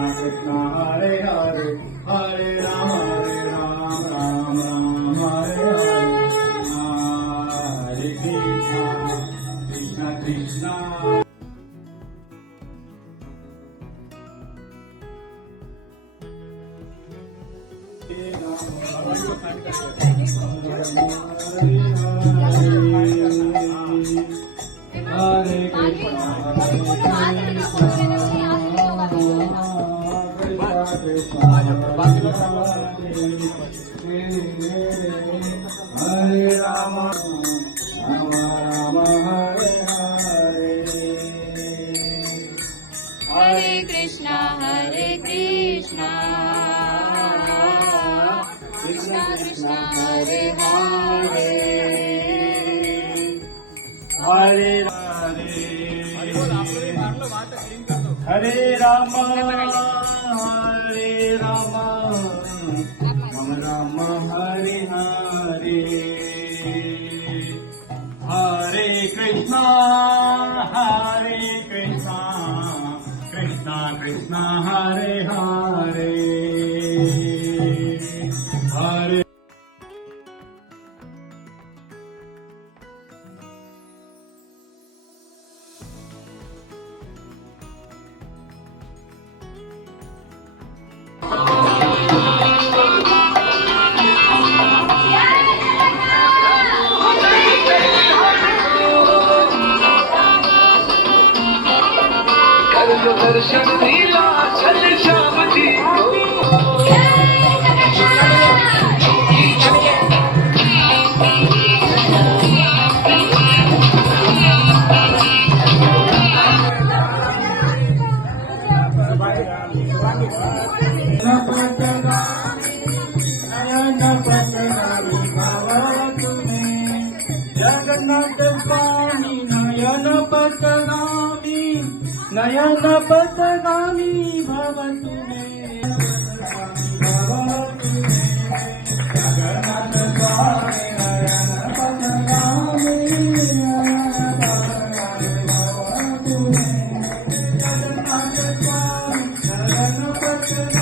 कृष्ण हरे हरे हरे राम राम राम हरे हरे कृष्ण कृष्ण कृष्ण हरे राम राम राम हरे हरे हरे कृष्णा कृष्णा कृष्णा हरे हरे हरे हरे राम राम राम हरे हरे हरे कृष्णा कृष्णा कृष्णा हरे हरे हरे दर्शन लीला चल श्याम जी जगन्नाथ स्वामी नयन पथगामी नयन पथगामी भवतु मे जगन्नाथ स्वामी नयन पथगामी भवतु मे जगन्नाथ स्वामी नयन पथगामी